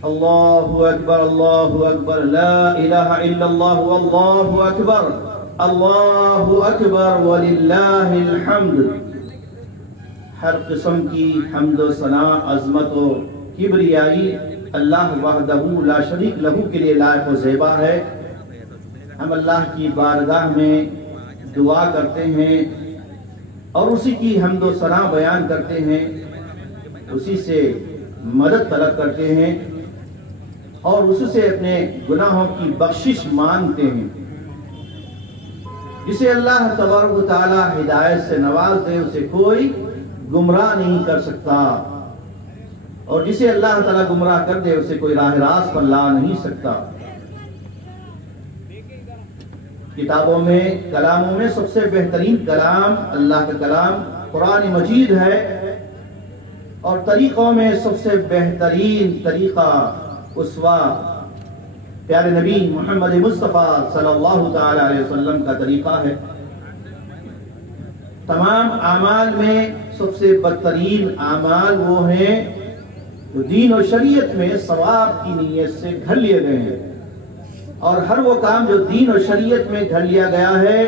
اللہ اکبر لا الہ الا اللہ اللہ اکبر وللہ الحمد۔ ہر قسم کی حمد و ثنا، عظمت و کبریائی اللہ وحدہ لا شریک لہ کے لیے لائق و زیبا ہے۔ ہم اللہ کی بارگاہ میں دعا کرتے ہیں اور اسی کی حمد و ثنا بیان کرتے ہیں، اسی سے مدد طلب کرتے ہیں اور اس سے اپنے گناہوں کی بخشش مانگتے ہیں۔ جسے اللہ تبارک و تعالی ہدایت سے نواز دے اسے کوئی گمراہ نہیں کر سکتا، اور جسے اللہ تعالی گمراہ کر دے اسے کوئی راہ راست پر لا نہیں سکتا۔ کتابوں میں، کلاموں میں سب سے بہترین کلام اللہ کا کلام قرآن مجید ہے، اور طریقوں میں سب سے بہترین طریقہ اسوہ پیارے نبی محمد مصطفیٰ صلی اللہ تعالی علیہ وسلم کا طریقہ ہے۔ تمام اعمال میں سب سے بدترین اعمال وہ ہیں جو دین و شریعت میں ثواب کی نیت سے گھڑ لیے گئے ہیں، اور ہر وہ کام جو دین و شریعت میں گھڑ لیا گیا ہے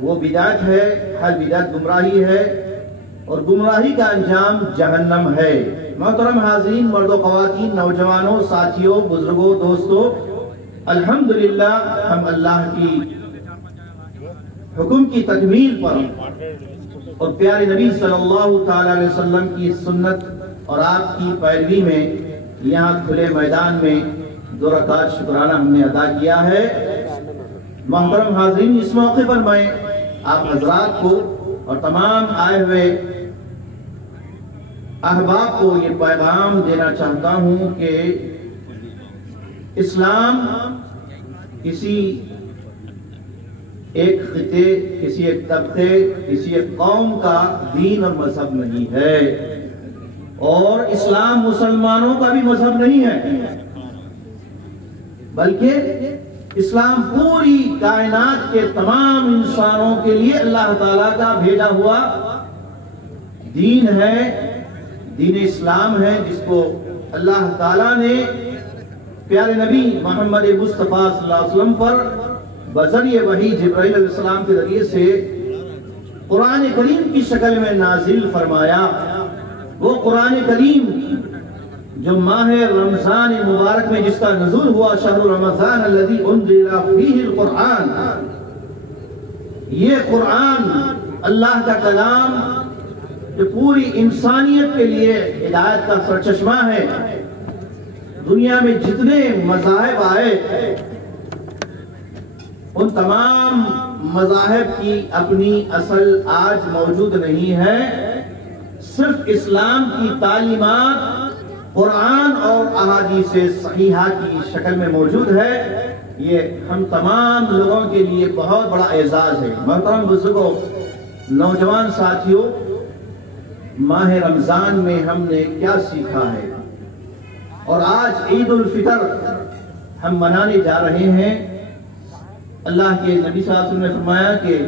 وہ بدعت ہے، ہر بدعت گمراہی ہے، اور گمراہی کا انجام جہنم ہے۔ محترم حاضرین، مرد و خواتین، نوجوانوں، ساتھیوں، بزرگوں، دوستوں، الحمدللہ ہم اللہ کی حکم کی تکمیل پر اور پیارے نبی صلی اللہ تعالی علیہ وسلم کی سنت اور آپ کی پیروی میں یہاں کھلے میدان میں 2 رکعت شکرانہ ہم نے ادا کیا ہے۔ محترم حاضرین، اس موقع پر میں آپ حضرات کو اور تمام آئے ہوئے احباب کو یہ پیغام دینا چاہتا ہوں کہ اسلام کسی ایک خطے، کسی ایک طبقے، کسی ایک قوم کا دین اور مذہب نہیں ہے، اور اسلام مسلمانوں کا بھی مذہب نہیں ہے، بلکہ اسلام پوری کائنات کے تمام انسانوں کے لیے اللہ تعالیٰ کا بھیجا ہوا دین ہے، دین اسلام ہے، جس کو اللہ تعالیٰ نے پیارے نبی محمد مصطفیٰ صلی اللہ علیہ وسلم پر بذریعہ وحی جبرائیل علیہ السلام کے ذریعے سے قرآن کریم کی شکل میں نازل فرمایا۔ وہ قرآن کریم جو ماہ رمضان مبارک میں جس کا نزول ہوا، شہر رمضان الذی انزل فیہ القرآن، یہ قرآن اللہ کا کلام جو پوری انسانیت کے لیے ہدایت کا سرچشمہ ہے۔ دنیا میں جتنے مذاہب آئے ان تمام مذاہب کی اپنی اصل آج موجود نہیں ہے، صرف اسلام کی تعلیمات قرآن اور احادیث صحیحہ کی شکل میں موجود ہے۔ یہ ہم تمام لوگوں کے لیے بہت بڑا اعزاز ہے۔ محترم بزرگوں، نوجوان ساتھیوں، ماہ رمضان میں ہم نے کیا سیکھا ہے، اور آج عید الفطر ہم منانے جا رہے ہیں۔ اللہ کے نبی صلی اللہ علیہ وسلم نے فرمایا کہ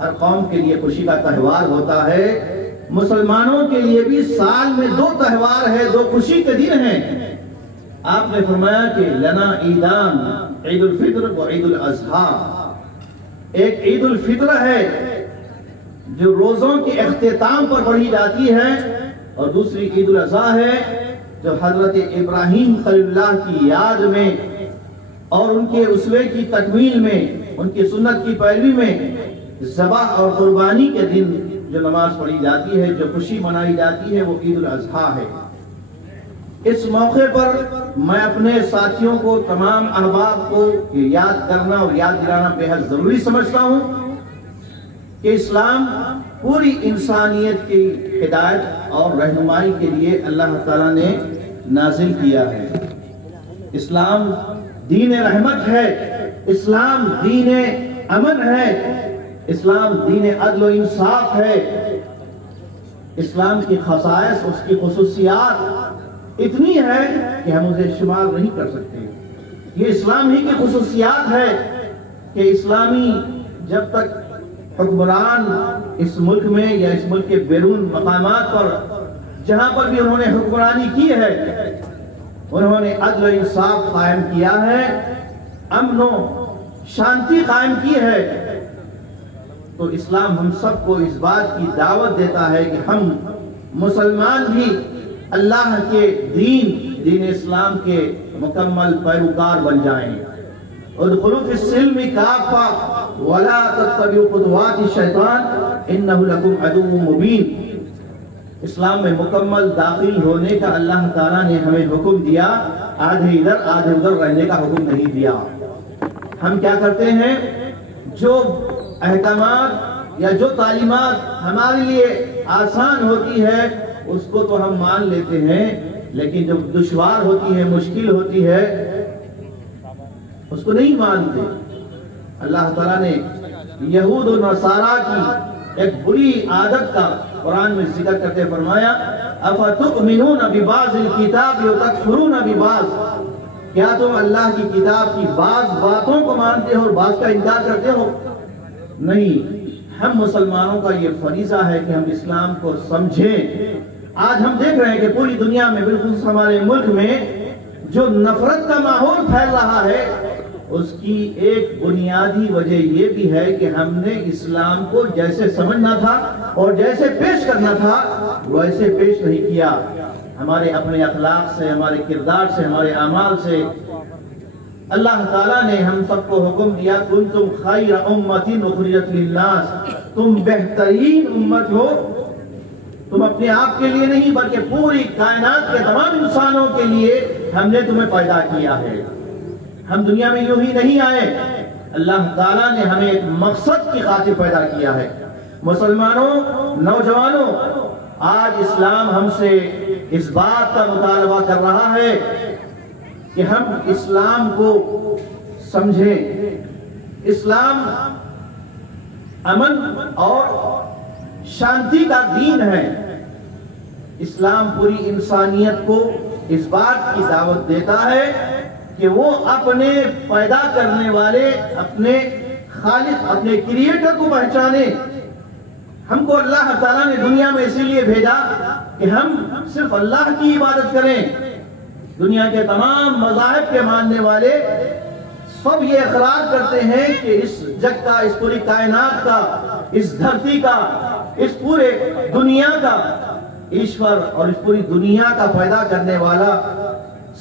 ہر قوم کے لیے خوشی کا تہوار ہوتا ہے، مسلمانوں کے لیے بھی سال میں 2 تہوار ہے، 2 خوشی کے دن ہیں۔ آپ نے فرمایا کہ لنا عیدان، عید الفطر و عید الاضحیٰ۔ ایک عید الفطر ہے جو روزوں کے اختتام پر پڑھی جاتی ہے، اور دوسری عید الاضحیٰ ہے جو حضرت ابراہیم خلیل اللہ کی یاد میں اور ان کے اسوے کی تکمیل میں، ان کی سنت کی پیروی میں ذبح اور قربانی کے دن جو نماز پڑھی جاتی ہے، جو خوشی منائی جاتی ہے، وہ عید الاضحیٰ ہے۔ اس موقع پر میں اپنے ساتھیوں کو، تمام احباب کو یاد کرنا اور یاد دلانا بے حد ضروری سمجھتا ہوں کہ اسلام پوری انسانیت کی ہدایت اور رہنمائی کے لیے اللہ تعالیٰ نے نازل کیا ہے۔ اسلام دین رحمت ہے، اسلام دین امن ہے، اسلام دین عدل و انصاف ہے۔ اسلام کی خصائص، اس کی خصوصیات اتنی ہے کہ ہم اسے شمار نہیں کر سکتے۔ یہ اسلام ہی کی خصوصیات ہے کہ اسلامی جب تک حکمران اس ملک میں یا اس ملک کے بیرون مقامات پر جہاں پر بھی انہوں نے حکمرانی کی ہے، انہوں نے عدل و انصاف قائم کیا ہے، امن و شانتی قائم کی ہے، تو اسلام ہم سب کو اس بات کی دعوت دیتا ہے کہ ہم مسلمان بھی اللہ کے دین اسلام کے مکمل پیروکار بن جائیں۔ ادخلوا فی السلم کافہ ولا تتبعوا خطوات الشیطان انہ لکم عدو مبین۔ اسلام میں مکمل داخل ہونے کا اللہ تعالیٰ نے ہمیں حکم دیا، آدھے ادھر آدھے ادھر رہنے کا حکم نہیں دیا۔ ہم کیا کرتے ہیں؟ جو احکامات یا جو تعلیمات ہمارے لیے آسان ہوتی ہے اس کو تو ہم مان لیتے ہیں، لیکن جب دشوار ہوتی ہے، مشکل ہوتی ہے، اس کو نہیں مانتے۔ اللہ تعالیٰ نے یہود و نصارہ کی ایک بری عادت کا قرآن میں ذکر کرتے فرمایا اَفَتُؤْمِنُونَ بِبَعْضِ الْكِتَابِ وَتَكْفُرُونَ بِبَعْضِ، کیا تم اللہ کی کتاب کی بعض باتوں کو مانتے ہو اور بعض کا انکار کرتے ہو؟ نہیں، ہم مسلمانوں کا یہ فریضہ ہے کہ ہم اسلام کو سمجھیں۔ آج ہم دیکھ رہے ہیں کہ پوری دنیا میں، بالخصوص ہمارے ملک میں جو نفرت کا ماحول پھیل رہا ہے، اس کی ایک بنیادی وجہ یہ بھی ہے کہ ہم نے اسلام کو جیسے سمجھنا تھا اور جیسے پیش کرنا تھا ویسے پیش نہیں کیا۔ ہمارے اپنے اخلاق سے، ہمارے کردار سے، ہمارے اعمال سے اللہ تعالیٰ نے ہم سب کو حکم دیا کنتم خیر امۃ اخرجت للناس، تم بہترین امت ہو۔ تم اپنے آپ کے لیے نہیں بلکہ پوری کائنات کے تمام انسانوں کے لیے ہم نے تمہیں پیدا کیا ہے۔ ہم دنیا میں یوں ہی نہیں آئے، اللہ تعالیٰ نے ہمیں ایک مقصد کی خاطر پیدا کیا ہے۔ مسلمانوں، نوجوانوں، آج اسلام ہم سے اس بات کا مطالبہ کر رہا ہے کہ ہم اسلام کو سمجھیں۔ اسلام امن اور شانتی کا دین ہے۔ اسلام پوری انسانیت کو اس بات کی دعوت دیتا ہے کہ وہ اپنے پیدا کرنے والے، اپنے خالق، اپنے کریٹر کو پہچانے۔ ہم کو اللہ تعالیٰ نے دنیا میں اسی لیے بھیجا کہ ہم صرف اللہ کی عبادت کریں۔ دنیا کے تمام مذاہب کے ماننے والے سب یہ اقرار کرتے ہیں کہ اس جگ کا، اس پوری کائنات کا، اس دھرتی کا، اس پورے دنیا کا ایشور اور اس پوری دنیا کا پیدا کرنے والا،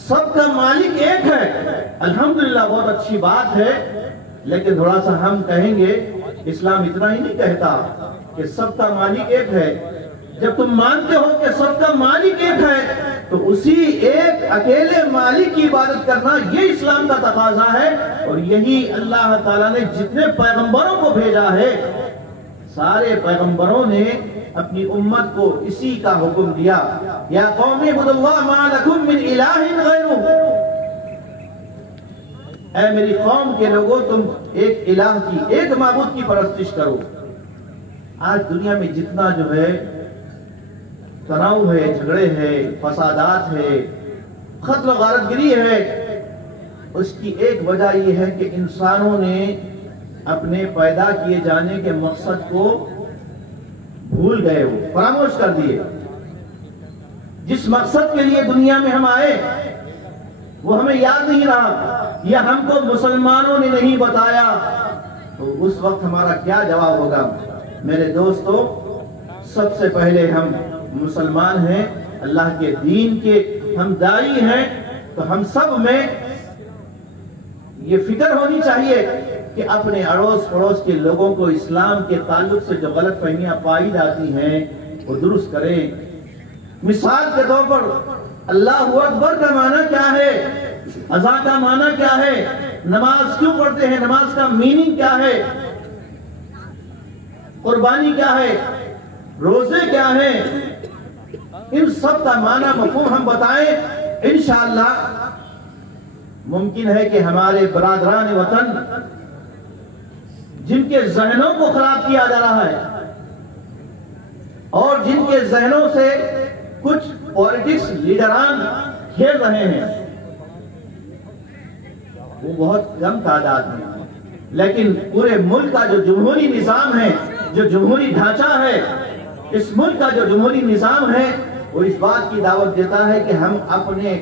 سب کا مالک ایک ہے۔ الحمدللہ بہت اچھی بات ہے، لیکن تھوڑا سا ہم کہیں گے اسلام اتنا ہی نہیں کہتا کہ سب کا مالک ایک ہے۔ جب تم مانتے ہو کہ سب کا مالک ایک ہے تو اسی ایک اکیلے مالک کی عبادت کرنا یہ اسلام کا تقاضا ہے، اور یہی اللہ تعالیٰ نے جتنے پیغمبروں کو بھیجا ہے، سارے پیغمبروں نے اپنی امت کو اسی کا حکم دیا۔ یا قوم اعبدوا اللہ ما لکم من الہ غیرہ، اے میری قوم کے لوگوں، تم ایک الہ کی، ایک معبود کی پرستش کرو۔ آج دنیا میں جتنا جو ہے تناؤ ہے، جھگڑے ہیں، فسادات ہے، قتل و غارت گری ہے، اس کی ایک وجہ یہ ہے کہ انسانوں نے اپنے پیدا کیے جانے کے مقصد کو بھول گئے، وہ فراموش کر دیے۔ جس مقصد کے لیے دنیا میں ہم آئے وہ ہمیں یاد نہیں رہا، یا ہم کو مسلمانوں نے نہیں بتایا، تو اس وقت ہمارا کیا جواب ہوگا؟ میرے دوستو، سب سے پہلے ہم مسلمان ہیں، اللہ کے دین کے ہم داعی ہیں، تو ہم سب میں یہ فکر ہونی چاہیے کہ اپنے اڑوس پڑوس کے لوگوں کو اسلام کے تعلق سے جو غلط فہمیاں پائی جاتی ہیں وہ درست کریں۔ مثال کے طور پر اللہ اکبر کا معنی کیا ہے، اذان کا معنی کیا ہے، نماز کیوں پڑھتے ہیں، نماز کا میننگ کیا ہے، قربانی کیا ہے، روزے کیا ہیں، ان سب کا معنی مفہوم ہم بتائیں، انشاءاللہ ممکن ہے کہ ہمارے برادران وطن جن کے ذہنوں کو خراب کیا جا رہا ہے اور جن کے ذہنوں سے کچھ پولیٹکس لیڈران کھیل رہے ہیں، وہ بہت کم تعداد میں، لیکن پورے ملک کا جو جمہوری نظام ہے، جو جمہوری ڈھانچہ ہے، اس ملک کا جو جمہوری نظام ہے، وہ اس بات کی دعوت دیتا ہے کہ ہم اپنے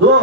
2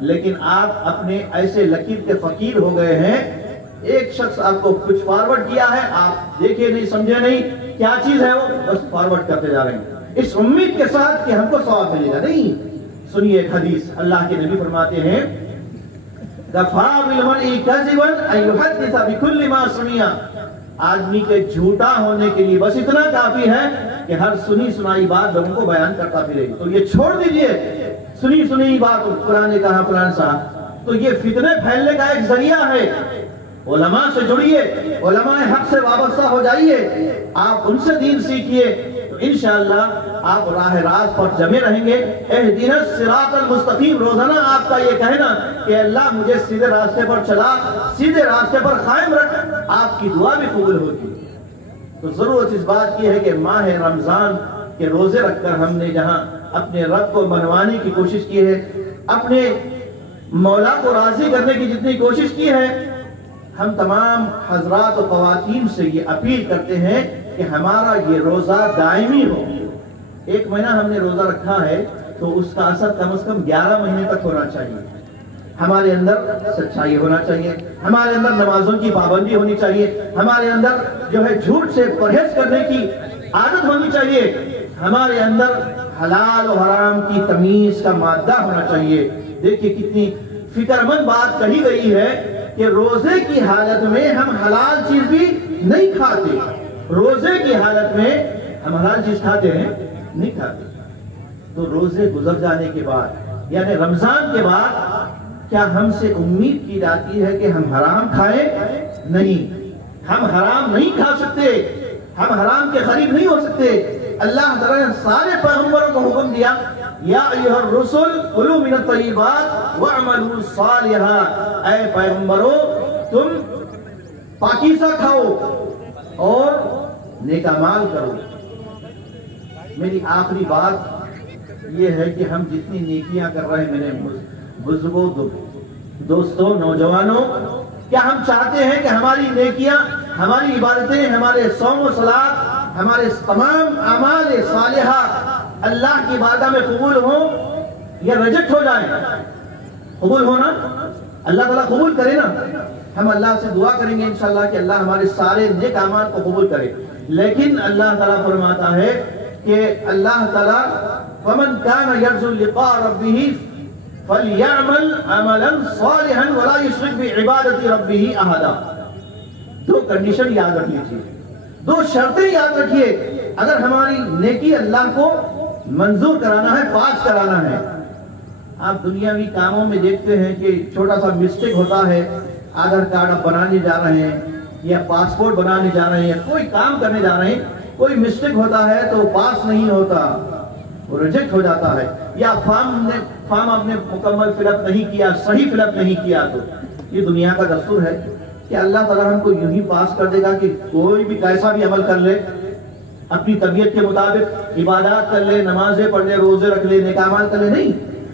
لیکن آپ اپنے ایسے لکیر کے فقیر ہو گئے ہیں، ایک شخص آپ کو کچھ فارورڈ کیا ہے، آپ دیکھے نہیں سمجھے نہیں کیا چیز ہے وہ، بس فارورڈ کرتے جا رہے ہیں اس امید کے ساتھ کہ ہم کو ثواب ملے گا۔ نہیں، سنیے ایک حدیث، اللہ کے نبی فرماتے ہیں کفا بالمرء کذبا ان یحدث بكل ما سمع، آدمی کے جھوٹا ہونے کے لیے بس اتنا کافی ہے کہ ہر سنی سنائی بات لوگوں کو بیان کرتا پھرے گا۔ تو یہ چھوڑ دیجئے سنی سنی بات، فلاں نے کہا فلاں صاحب، تو یہ فتنے پھیلنے کا ایک ذریعہ ہے۔ علماء سے جڑیے، علماء حق سے وابستہ ہو جائیے، آپ ان سے دین سیکھیے، تو انشاءاللہ آپ راہ راست پر جمے رہیں گے۔ اہدنا الصراط المستقیم، روزانہ آپ کا یہ کہنا کہ اللہ مجھے سیدھے راستے پر چلا، سیدھے راستے پر قائم رکھ، آپ کی دعا بھی قبول ہوگی۔ تو ضرورت اس بات کی ہے کہ ماہ رمضان کے روزے رکھ کر ہم نے جہاں اپنے رب کو منوانے کی کوشش کی ہے، اپنے مولا کو راضی کرنے کی جتنی کوشش کی ہے، ہم تمام حضرات و خواتین سے یہ اپیل کرتے ہیں کہ ہمارا یہ روزہ دائمی ہو۔ ایک مہینہ ہم نے روزہ رکھا ہے تو اس کا اثر کم از کم 11 مہینے تک ہونا چاہیے۔ ہمارے اندر سچائی ہونا چاہیے، ہمارے اندر نمازوں کی پابندی ہونی چاہیے، ہمارے اندر جو ہے جھوٹ سے پرہیز کرنے کی عادت ہونی چاہیے، ہمارے اندر حلال و حرام کی تمیز کا مادہ ہونا چاہیے۔ دیکھیے کتنی فکر مند بات کہی گئی ہے کہ روزے کی حالت میں ہم حلال چیز بھی نہیں کھاتے، روزے کی حالت میں ہم حلال چیز کھاتے ہیں نہیں کھاتے۔ تو روزے گزر جانے کے بعد یعنی رمضان کے بعد کیا ہم سے امید کی جاتی ہے کہ ہم حرام کھائیں؟ نہیں، ہم حرام نہیں کھا سکتے، ہم حرام کے قریب نہیں ہو سکتے۔ اللہ تعالیٰ نے سارے پیغمبروں کو حکم دیا یا ایھا الرسل کلوا من الطیبات واعملوا صالحا، اے پیغمبروں تم پاکیزہ کھاؤ اور نیک اعمال کرو۔ میری آخری بات یہ ہے کہ ہم جتنی نیکیاں کر رہے ہیں میرے بزرگوں، دوستوں، نوجوانوں، کیا ہم چاہتے ہیں کہ ہماری نیکیاں، ہماری عبادتیں، ہمارے صوم و صلاۃ، ہمارے تمام اعمال صالحہ اللہ کی بارگاہ میں قبول ہوں یا ریجیکٹ ہو جائیں؟ قبول ہونا اللہ تعالیٰ قبول کرے نا، ہم اللہ سے دعا کریں گے انشاءاللہ کہ اللہ ہمارے سارے نیک اعمال کو قبول کرے۔ لیکن اللہ تعالیٰ فرماتا ہے کہ اللہ تعالیٰ فَمَنْ كَانَ يَرْجُو لِقَاءَ رَبِّهِ فَلْيَعْمَلْ عَمَلًا صَالِحًا وَلَا يُشْرِكْ بِعِبَادَةِ رَبِّهِ أَحَدًا۔ دو کنڈیشن یاد رکھ لیجیے، دو شرطیں یاد رکھیے اگر ہماری نیکی اللہ کو منظور کرانا ہے، پاس کرانا ہے۔ آپ دنیاوی کاموں میں دیکھتے ہیں کہ چھوٹا سا مسٹیک ہوتا ہے، آدھار کارڈ آپ بنانے جا رہے ہیں یا پاسپورٹ بنانے جا رہے ہیں یا کوئی کام کرنے جا رہے ہیں، کوئی مسٹیک ہوتا ہے تو پاس نہیں ہوتا، وہ ریجیکٹ ہو جاتا ہے، یا فارم آپ نے مکمل فل اپ نہیں کیا، صحیح فل اپ نہیں کیا۔ تو یہ دنیا کا دستور ہے کہ اللہ تعالیٰ ہم کو یوں ہی پاس کر دے گا کہ کوئی بھی کیسا بھی عمل کر لے، اپنی طبیعت کے مطابق عبادات کر لے، نمازیں پڑھ لے، روزے رکھ لے، نیک اعمال کر لے؟ نہیں،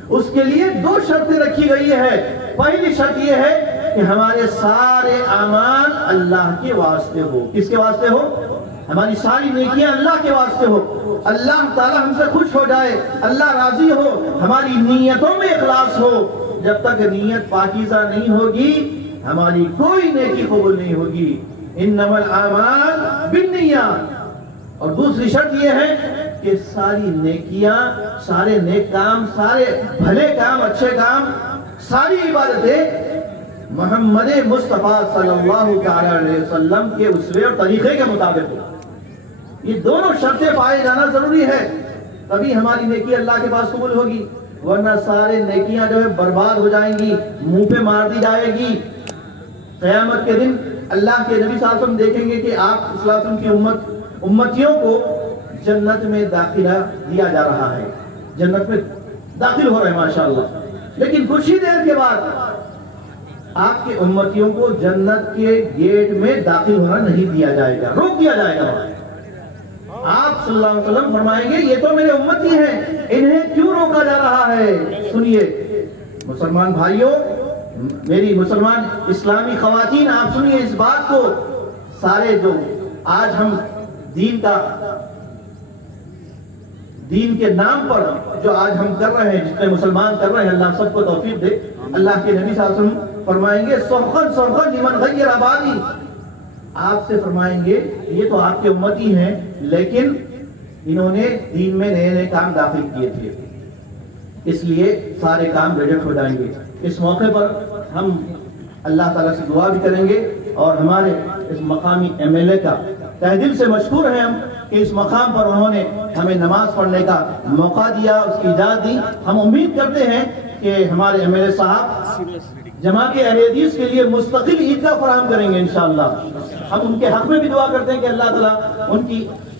اس کے لیے دو شرطیں رکھی گئی ہے۔ پہلی شرط یہ ہے کہ ہمارے سارے اعمال اللہ کے واسطے ہو۔ کس کے واسطے ہو؟ ہماری ساری نیکیاں اللہ کے واسطے ہو، اللہ تعالیٰ ہم سے خوش ہو جائے، اللہ راضی ہو، ہماری نیتوں میں اخلاص ہو۔ جب تک نیت پاکیزہ نہیں ہوگی ہماری کوئی نیکی قبول نہیں ہوگی۔ انما الاعمال بالنیات۔ اور دوسری شرط یہ ہے کہ ساری نیکیاں، سارے نیک کام، سارے بھلے کام، اچھے کام، ساری عبادتیں محمد مصطفیٰ صلی اللہ تعالی علیہ وسلم کے اسوے اور طریقے کے مطابق ہو۔ یہ دونوں شرطیں پائے جانا ضروری ہے، تبھی ہماری نیکی اللہ کے پاس قبول ہوگی، ورنہ سارے نیکیاں جو ہے برباد ہو جائیں گی، منہ پہ مار دی جائے گی۔ قیامت کے دن اللہ کے نبی صلی اللہ علیہ وسلم دیکھیں گے کہ آپ صلی اللہ علیہ وسلم کی امتیوں کو جنت میں داخلہ دیا جا رہا ہے، جنت میں داخل ہو رہے ہیں ماشاءاللہ، لیکن کچھ ہی دیر کے بعد آپ کے امتیوں کو جنت کے گیٹ میں داخل ہونا نہیں دیا جائے گا، روک دیا جائے گا۔ آپ صلی اللہ علیہ وسلم فرمائیں گے یہ تو میرے امتی ہیں، انہیں کیوں روکا جا رہا ہے؟ سنیے مسلمان بھائیوں، میری مسلمان اسلامی خواتین، آپ سنیے اس بات کو۔ سارے جو آج ہم دین کے نام پر جو آج ہم کر رہے ہیں، جتنے مسلمان کر رہے ہیں، اللہ سب کو توفیق دے، اللہ کے نبی صلی اللہ علیہ وسلم فرمائیں گے سوخن سوخن لمن غیر آبادی، آپ سے فرمائیں گے یہ تو آپ کے امتی ہیں لیکن انہوں نے دین میں نئے نئے کام داخل کیے تھے، اس لیے سارے کام ریجیکٹ ہو جائیں گے۔ اس موقع پر ہم اللہ تعالیٰ سے دعا بھی کریں گے اور ہمارے اس مقامی MLA کا تہ دل سے مشکور ہیں ہم کہ اس مقام پر انہوں نے ہمیں نماز پڑھنے کا موقع دیا، اس کی اجازت دی۔ ہم امید کرتے ہیں کہ ہمارے MLA صاحب جماعت اہل حدیث کے لیے مستقل عیدگاہ فراہم کریں گے انشاءاللہ۔ ہم ان کے حق میں بھی دعا کرتے ہیں کہ اللہ تعالیٰ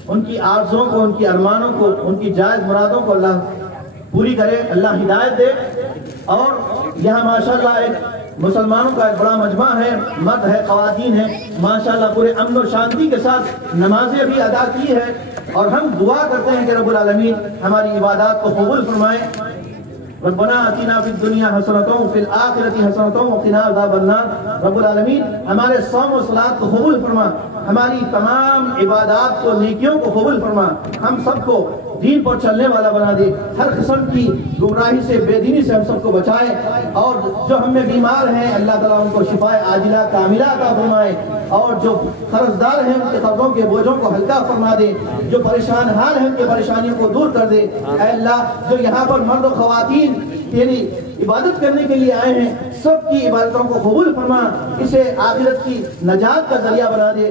ان کی آرزوں کو، ان کی ارمانوں کو، ان کی جائز مرادوں کو اللہ پوری کرے، اللہ ہدایت دے۔ اور یہاں ماشاءاللہ ایک مسلمانوں کا ایک بڑا مجمع ہے، مرد ہے، خواتین ہیں، ماشاءاللہ پورے امن و شانتی کے ساتھ نمازیں بھی ادا کی ہے، اور ہم دعا کرتے ہیں کہ رب العالمین ہماری عبادات کو قبول فرمائے۔ ربنا آتنا فی الدنیا حسنۃ وفی الآخرۃ حسنۃ وقنا عذاب النار۔ رب العالمین ہمارے صوم و صلات کو قبول فرما، ہماری تمام عبادات کو، نیکیوں کو قبول فرما، ہم سب کو دین پر چلنے والا بنا دے، ہر قسم کی گمراہی سے، بے دینی سے ہم سب کو بچائے، اور جو ہم میں بیمار ہیں اللہ تعالیٰ ان کو شفا عاجلہ کاملہ عطا فرمائے، اور جو قرض دار ہیں ان کے قرضوں کے بوجھوں کو ہلکا فرما دے، جو پریشان حال ہیں ان کی پریشانیوں کو دور کر دے۔ اے اللہ جو یہاں پر مرد و خواتین تیری عبادت کرنے کے لیے آئے ہیں، سب کی عبادتوں کو قبول فرما، اسے آخرت کی نجات کا ذریعہ بنا دے۔